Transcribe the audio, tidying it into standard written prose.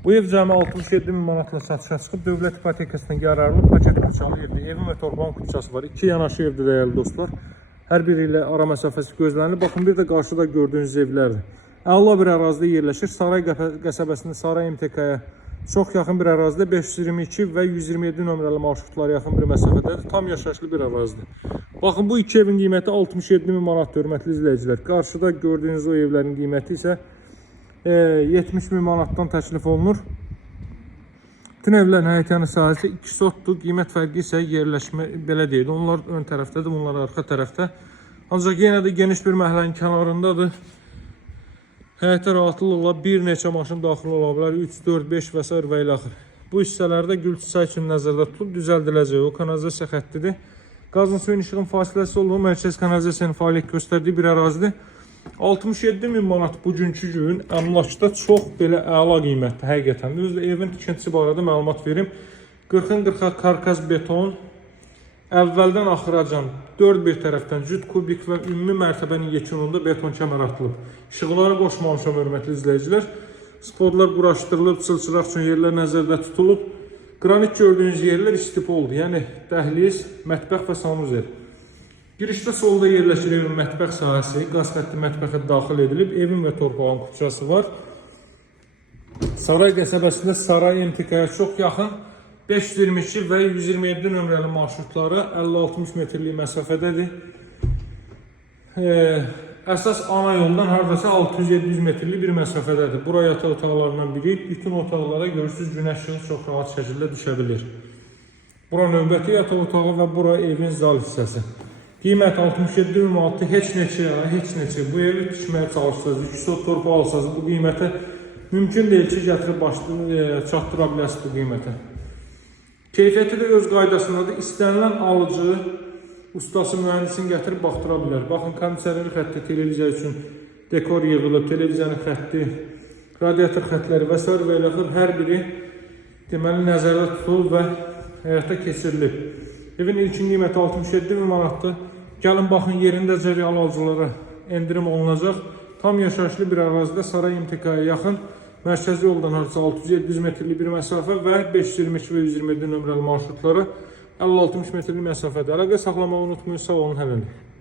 Bu ev cəmi 67 min manatla satışa çıxıb, dövlət ipotekasından yararlı paket qıçalı evdir. Evin və torpağın küçəsi var. 2 yanaşı evdir dəyərli dostlar. Hər biri ilə ara məsafəsi gözlənilir. Baxın, bir də qarşıda gördüyünüz evlərdir. Əla bir ərazidə yerləşir. Saray qəsəbəsində Saray MTK-yə çox yaxın bir ərazidə 522 və 127 nömrəli marşrutlara yaxın bir məsafədədir. Tam yaşayışlı bir ərazidir. Baxın, bu iki evin qiyməti 67 min manatdır, hörmətli izləyicilər. Qarşıda gördüyünüz o evlərin qiyməti isə 70 min manatdan təklif olunur. Bütün evlərin həyətyanı sahəsi 2 sotdur. Qiymət fərqi isə yerləşmə belə deyil. Onlar ön tərəfdədir, bunlar arxa tərəfdə. Ancaq yenə də geniş bir məhəllənin kənarındadır. Həyətə rahatlıqla bir neçə maşın daxil ola bilər. 3, 4, 5 və s. və ilə axır. Bu hissələrdə gülçay üçün nəzərdə tutulub düzəldiləcək. O kanalizasiya xəttidir. Qazın suyun işığın fasiləsi olduğu mərkəz kanalizasiyanın fəaliyyət göstərdiyi bir ərazidir. 67 min manat bugünkü gün əmlakda çox belə əla qiymətdir həqiqətən. Özdə evin tikintisi barədə məlumat verim. 40-ın 40-a karkaz beton, əvvəldən axıracan 4 bir tərəfdən cüt kubik və ümumi mərtəbənin yekununda beton kəmər atılıb. İşıqları qoşmamışam, hörmətli izləyicilər. Spodlar quraşdırılıb, çılçıraq üçün yerlər nəzərdə tutulub. Qranit gördüyünüz yerlər istipoldur, yəni dəhliz, mətbəx və sanuzel. Girişdə solda yerləşir evin mətbəx sahəsi, qaz xətti mətbəxə daxil edilib, evin və torpağın küçəsi var. Saray qəsəbəsində Saray MTK-yə çox yaxın 522 və 127 nömrəli marşrutları 50-60 metrlik məsafədədir. Əsas ana yoldan haradasa 600-700 metrlik bir məsafədədir. Bura yataq otaqlarından biri, bütün otaqlara görürsünüz günəş işığı çox rahat şəkildə düşə bilir. Bura növbəti yataq otağı və bura evin zal hissəsi. Qiymət 67 min manatdır, heç neçə. Bu evi tikməyə çalışsanız, 2 sot torpaq alsanız bu qiymətə mümkün deyil ki, gətirib çatdıra biləsiniz bu qiymətə. Keyfiyyəti də öz qaydasındadır. İstənilən alıcı, ustası, mühəndisin gətirib baxdıra bilər. Baxın, kondisioner xətti, televiziya üçün dekor yığılıb, televiziyanın xətti, radiator xətləri və s. və ilə hər biri deməli nəzərdə tutulub və həyata keçirilib. Evin ilkin qiyməti 67 min manatdır. Gəlin baxın, yerindəcə real alıcılara endirim olunacaq. Tam yaşayışlı bir ərazidə Saray MTK-yə yaxın mərkəzi yoldan hardasa 600-700 metrlik bir məsafə və 522 və 127 nömrəli marşrutları 50-60 metrlik məsafədə. Əlaqə saxlamağı unutmayın, sağ olun, hələ.